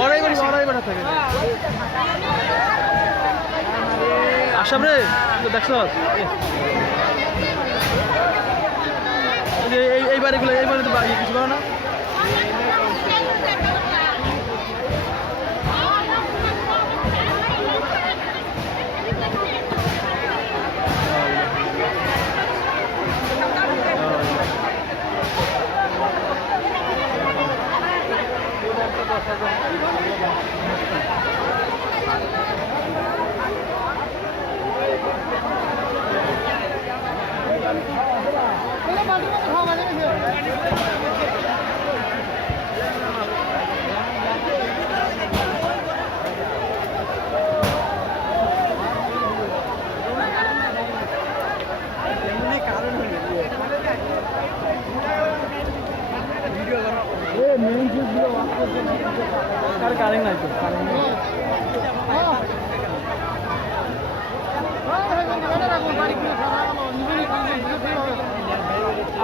অরাই বেটা থাকে আসাম রে দেখছ এই বাড়িগুলো এই বাড়িতে কিছু করো না কারেন্ট নাই তো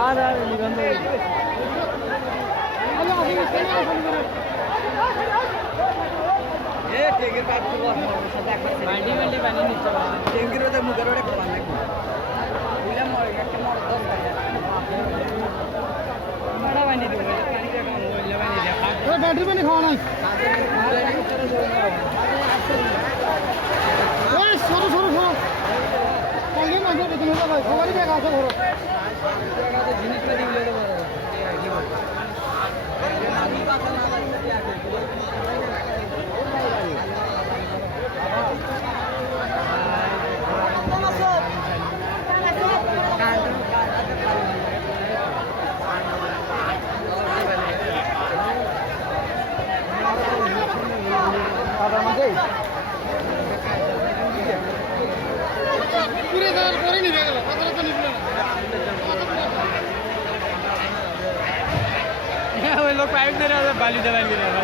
আর নিবন্ধ ব্যাটারি পানি খাওয়া নাই সরু সরু সরু কালকে মাঝে বেতন হলো ভাই সবারই ব্যাগ আছে ধরো लोग पाइप दे रहे बाली दवाई गिर रहा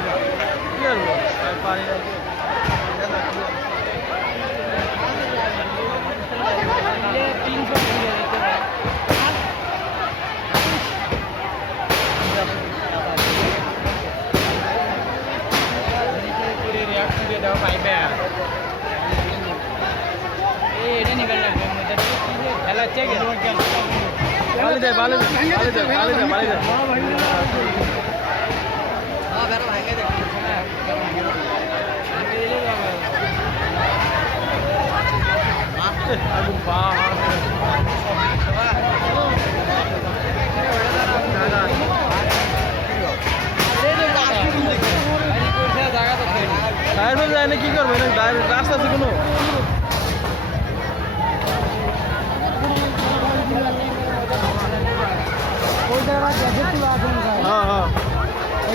पानी पूरे रिएक्शन दे दो पाइप है ये निकल रहा है हेलो चेक बाली दे बाली दे बाली दे बाली दे बाली दे जाने की कर रास्ता से कोनो हाँ हाँ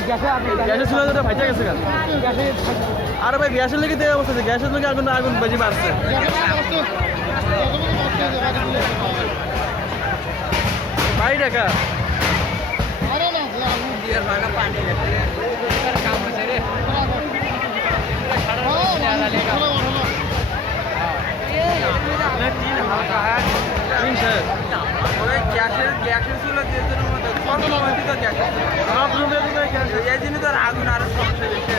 গ্যাসের চুলা যেটা ভাইজা গেছে কেন আর ভাই গ্যাসের লেগে দেওয়া অবস্থা গ্যাসের লেগে আগুন আগুন বেশি বাড়ছে ভাই টাকা গ্যাসের চুলা এই জন্য তো আগুন আরো সমস্যা বেশি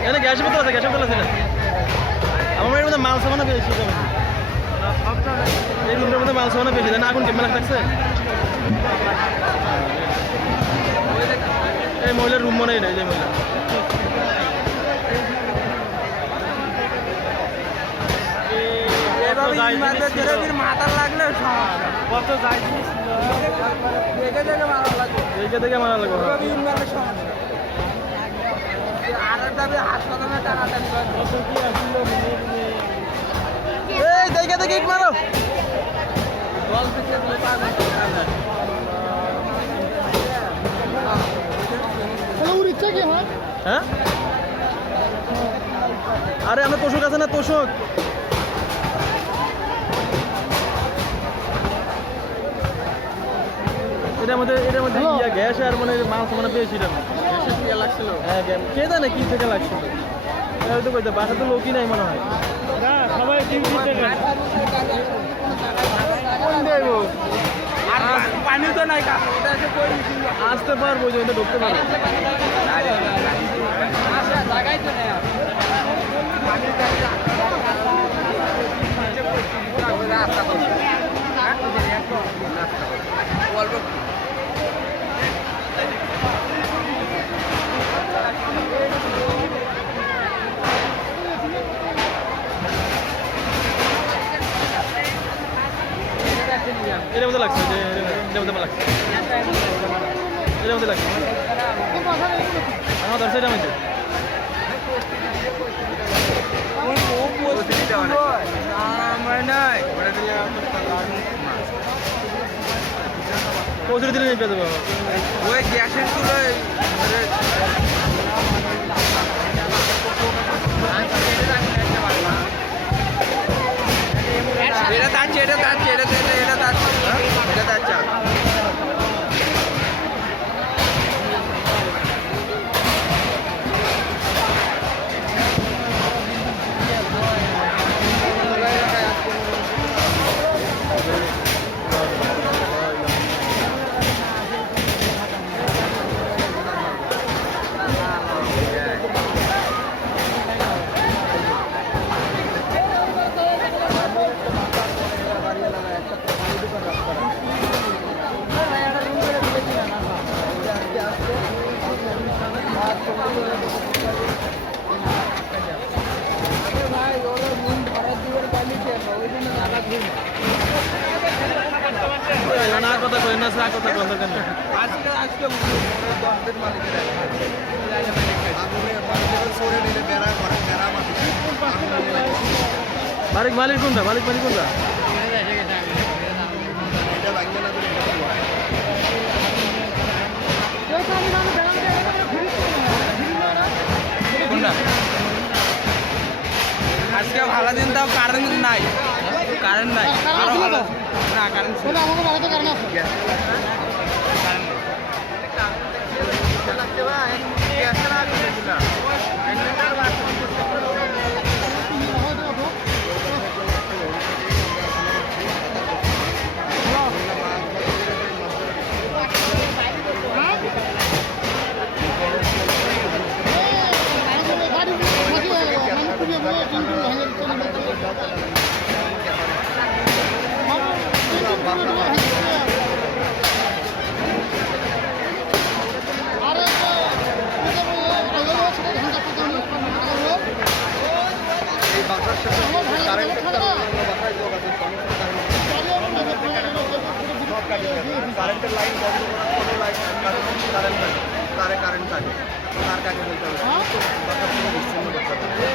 এখানে গ্যাসের বোতল আছে গ্যাসের বোতল আছে না আমার বাড়ির মধ্যে মাল সামানো বেশি এই রুমের মধ্যে মাল সামানো বেশি না আগুন কেমন থাকছে এই মহিলার রুম মনে নেই যে মহিলা মাথা লাগলে কত যাই দেখে দেখে মারা লাগবে দেখে দেখে মারা লাগবে আর দাবি হাসপাতালে টানাটানি এই দেখে দেখে মারো জল থেকে হ্যাঁ আরে আমরা তোষক আছে না তোষক এটার মধ্যে গ্যাস আর মানে মাংস মানে পেয়েছি লাগছিল হ্যাঁ কে জানে কি থেকে লাগছিল তো কইতে বাসা তো লোকই নাই মনে হয় না সবাই পানি তো নাই আসতে পারবো যে ঢুকতে পারবো এর মধ্যে লাগছে এর মধ্যে লাগছে এর মধ্যে লাগছে আমার দর্শকটা মধ্যে পৌঁছে দিলে নিয়ে দেবো ওই গ্যাসের চুলোয় এটা যাচ্ছে এটা যাচ্ছে এটা এটা যাচ্ছে এটা যাচ্ছে না কথা কই না কথা কই দরকার নেই আজকে আজকে দশদের মালিকের মালিক মালিক কোনটা মালিক মালিক কোনটা কোনটা আজকে ভালো দিন তাও কারেন্ট নাই কারেন্ট নাই না কারেন্ট আমাদের বাড়িতে কারেন্ট আছে কারেন্টের লাইন বন্ধ করার কোনো লাইন কারেন্ট থাকে তারে কারেন্ট থাকে তার কাছে বলতে হবে বিচ্ছিন্ন করতে হবে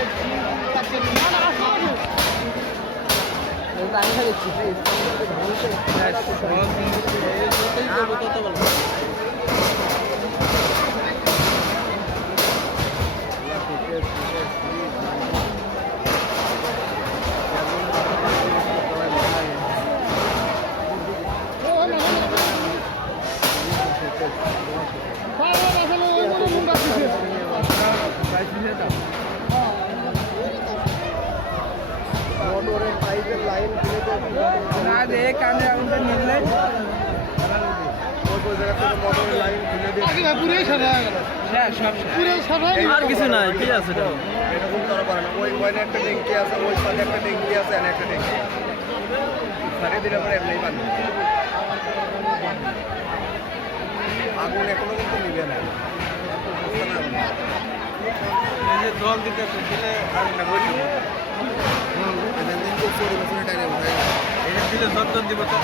মোটরের পাইপের লাইন না রে কানে আগুনটা নিলে মোটরের লাইন খুলে দিয়ে পুরোই সাদা হয়ে গেল হ্যাঁ সব পুরো সাদা আর কিছু নাই কি আছে এটা এরকম করা পারে না ওই ওইনে একটা ট্যাঙ্কি আছে ওই পাশে একটা ট্যাঙ্কি আছে আর একটা ট্যাঙ্কি সারে দিলে পরে এমনি পানি আগুন এখনো কিন্তু নিবে না জল দিতে দিলে আগুনটা বসে দিলে যত্ন দিব তো